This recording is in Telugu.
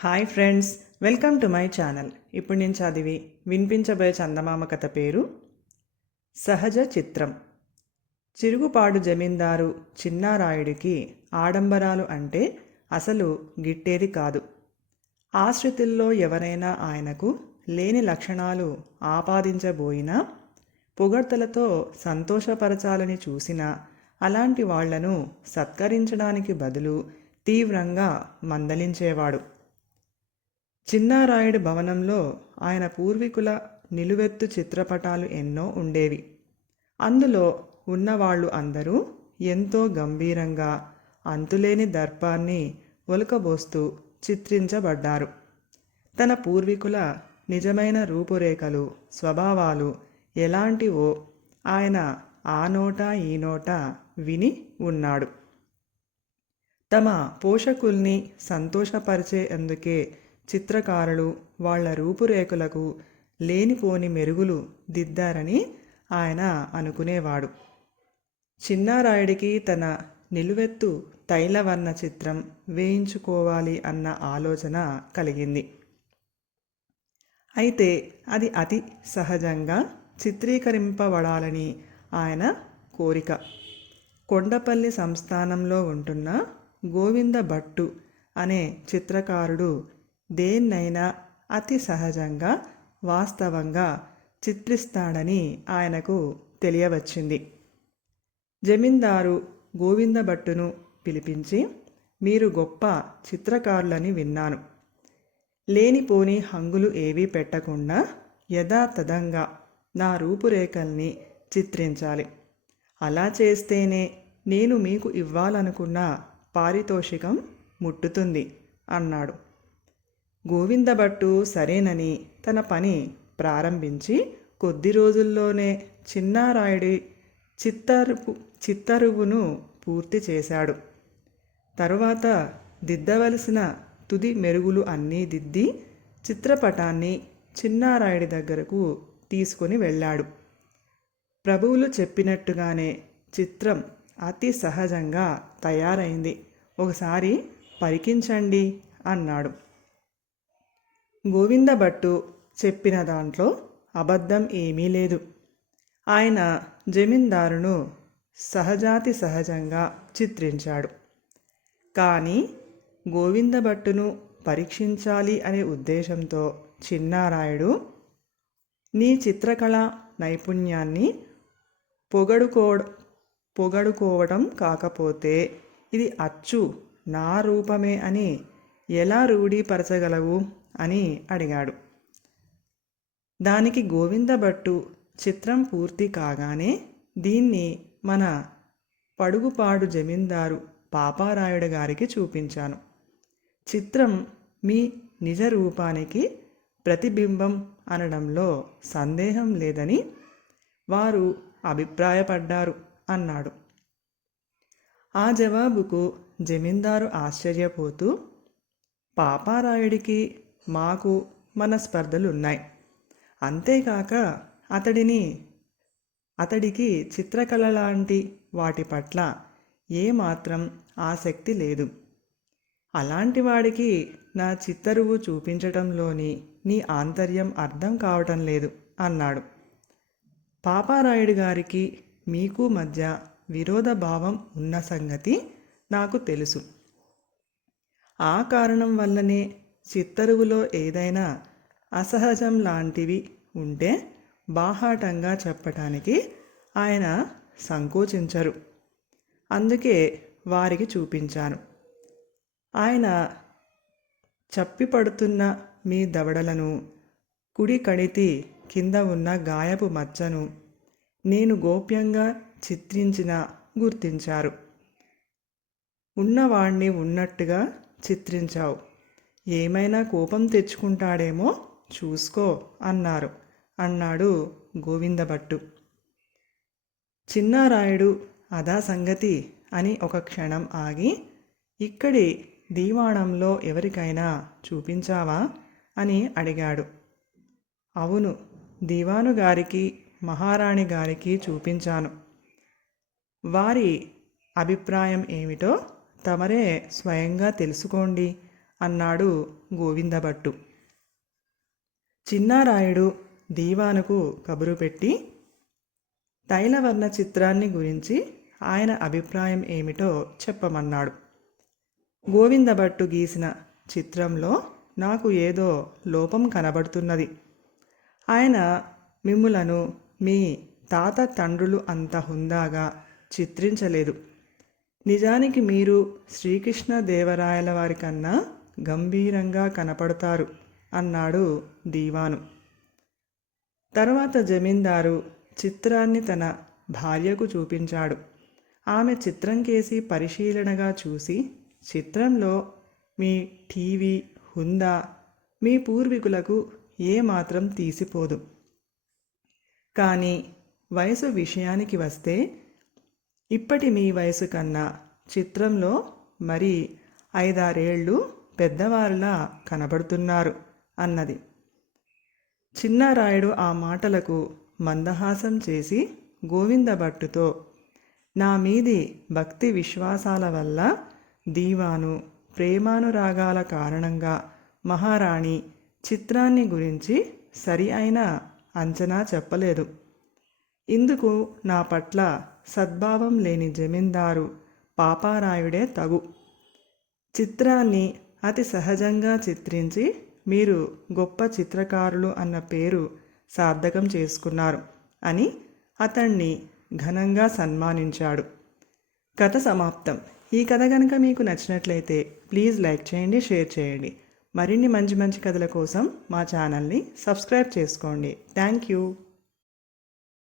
Hi friends, welcome to my channel. ఇప్పుడు నేను చదివి వినిపించబోయే చందమామ కథ పేరు సహజ చిత్రం. చిరుగుపాడు జమీందారు చిన్నారాయుడికి ఆడంబరాలు అంటే అసలు గిట్టేది కాదు. ఆశ్రితుల్లో ఎవరైనా ఆయనకు లేని లక్షణాలు ఆపాదించబోయినా, పొగడ్తలతో సంతోషపరచాలని చూసినా అలాంటి వాళ్లను సత్కరించడానికి బదులు తీవ్రంగా మందలించేవాడు. చిన్నారాయుడు భవనంలో ఆయన పూర్వీకుల నిలువెత్తు చిత్రపటాలు ఎన్నో ఉండేవి. అందులో ఉన్నవాళ్ళు అందరూ ఎంతో గంభీరంగా అంతులేని దర్పాన్ని ఒలకబోస్తూ చిత్రించబడ్డారు. తన పూర్వీకుల నిజమైన రూపురేఖలు, స్వభావాలు ఎలాంటివో ఆయన ఆ నోట ఈ నోట విని ఉన్నాడు. తమ పోషకుల్ని సంతోషపరిచేందుకే చిత్రకారులు వాళ్ల రూపురేఖలకు లేనిపోని మెరుగులు దిద్దారని ఆయన అనుకునేవాడు. చిన్నారాయుడికి తన నిలువెత్తు తైలవర్ణ చిత్రం వేయించుకోవాలి అన్న ఆలోచన కలిగింది. అయితే అది అతి సహజంగా చిత్రీకరింపబడాలని ఆయన కోరిక. కొండపల్లి సంస్థానంలో ఉంటున్న గోవింద భట్టు అనే చిత్రకారుడు దేన్నైనా అతి సహజంగా, వాస్తవంగా చిత్రిస్తాడని ఆయనకు తెలియవచ్చింది. జమీందారు గోవిందభట్టును పిలిపించి, మీరు గొప్ప చిత్రకారులని విన్నాను. లేనిపోని హంగులు ఏవీ పెట్టకుండా యథాతథంగా నా రూపురేఖల్ని చిత్రించాలి. అలా చేస్తేనే నేను మీకు ఇవ్వాలనుకున్న పారితోషికం ముట్టుతుంది అన్నాడు. గోవిందభట్టు సరేనని తన పని ప్రారంభించి కొద్ది రోజుల్లోనే చిన్నారాయుడి చిత్తరువును పూర్తి చేశాడు. తరువాత దిద్దవలసిన తుది మెరుగులు అన్నీ దిద్ది చిత్రపటాన్ని చిన్నారాయుడి దగ్గరకు తీసుకొని వెళ్ళాడు. ప్రభువులు చెప్పినట్టుగానే చిత్రం అతి సహజంగా తయారైంది. ఒకసారి పరికించండి అన్నాడు. గోవిందభట్టు చెప్పిన దాంట్లో అబద్ధం ఏమీ లేదు. ఆయన జమీందారును సహజాతి సహజంగా చిత్రించాడు. కానీ గోవిందభట్టును పరీక్షించాలి అనే ఉద్దేశంతో చిన్నారాయుడు, నీ చిత్రకళా నైపుణ్యాన్ని పొగడుకోవడం కాకపోతే ఇది అచ్చు నా రూపమే అని ఎలా రూఢీపరచగలవు అని అడిగాడు. దానికి గోవిందభట్టు, చిత్రం పూర్తి కాగానే దీన్ని మన పడుగుపాడు జమీందారు పాపారాయుడు గారికి చూపించాను. చిత్రం మీ నిజ రూపానికి ప్రతిబింబం అనడంలో సందేహం లేదని వారు అభిప్రాయపడ్డారు అన్నాడు. ఆ జవాబుకు జమీందారు ఆశ్చర్యపోతూ, పాపారాయుడికి మాకు మన స్పర్ధలున్నాయి. అంతేకాక అతడికి చిత్రకళ లాంటి వాటి పట్ల ఏమాత్రం ఆసక్తి లేదు. అలాంటి వాడికి నా చిత్తరువు చూపించటంలోని నీ ఆంతర్యం అర్థం కావటం లేదు అన్నాడు. పాపారాయుడు గారికి మీకు మధ్య విరోధభావం ఉన్న సంగతి నాకు తెలుసు. ఆ కారణం వల్లనే చిత్తరువులో ఏదైనా అసహజం లాంటివి ఉంటే బాహాటంగా చెప్పటానికి ఆయన సంకోచించరు. అందుకే వారికి చూపించాను. ఆయన చప్పిపడుతున్న మీ దవడలను, కుడి కణితి కింద ఉన్న గాయపు మచ్చను నేను గోప్యంగా చిత్రించిన గుర్తించారు. ఉన్నవాణ్ణి ఉన్నట్టుగా చిత్రించావు. ఏమైనా కోపం తెచ్చుకుంటాడేమో చూసుకో అన్నాడు గోవిందభట్టు. చిన్నారాయుడు అదా సంగతి అని ఒక క్షణం ఆగి, ఇక్కడి దీవాణంలో ఎవరికైనా చూపించావా అని అడిగాడు. అవును, దివాను గారికి, మహారాణి గారికి చూపించాను. వారి అభిప్రాయం ఏమిటో తమరే స్వయంగా తెలుసుకోండి అన్నాడు గోవిందభట్టు. చిన్నారాయుడు దీవానుకు కబురు పెట్టి తైలవర్ణ చిత్రాన్ని గురించి ఆయన అభిప్రాయం ఏమిటో చెప్పమన్నాడు. గోవిందభట్టు గీసిన చిత్రంలో నాకు ఏదో లోపం కనబడుతున్నది. ఆయన మిమ్ములను మీ తాత తండ్రులు అంత హుందాగా చిత్రించలేదు. నిజానికి మీరు శ్రీకృష్ణదేవరాయల వారి కన్నా గంభీరంగా కనపడతారు అన్నాడు దీవాను. తరువాత జమీందారు చిత్రాన్ని తన భార్యకు చూపించాడు. ఆమె చిత్రం కేసి పరిశీలనగా చూసి, చిత్రంలో మీ టీవీ హుందా మీ పూర్వీకులకు ఏమాత్రం తీసిపోదు. కానీ వయసు విషయానికి వస్తే ఇప్పటి మీ వయసు కన్నా చిత్రంలో మరి 5-6 ఏళ్ళు పెద్దవారిలా కనబడుతున్నారు అన్నది. చిన్నారాయుడు ఆ మాటలకు మందహాసం చేసి గోవిందభట్టుతో, నా మీది భక్తి విశ్వాసాల వల్ల దీవాను ప్రేమానురాగాల కారణంగా మహారాణి చిత్రాన్ని గురించి సరి అయిన అంచనా చెప్పలేదు. ఇందుకు నా పట్ల సద్భావం లేని జమీందారు పాపారాయుడే తగు. చిత్రాన్ని అతి సహజంగా చిత్రించి మీరు గొప్ప చిత్రకారులు అన్న పేరు సార్థకం చేసుకున్నారు అని అతన్ని ఘనంగా సన్మానించాడు. కథ సమాప్తం. ఈ కథ కనుక మీకు నచ్చినట్లయితే ప్లీజ్ లైక్ చేయండి, షేర్ చేయండి. మరిన్ని మంచి మంచి కథల కోసం మా ఛానల్ని సబ్స్క్రైబ్ చేసుకోండి. Thank you.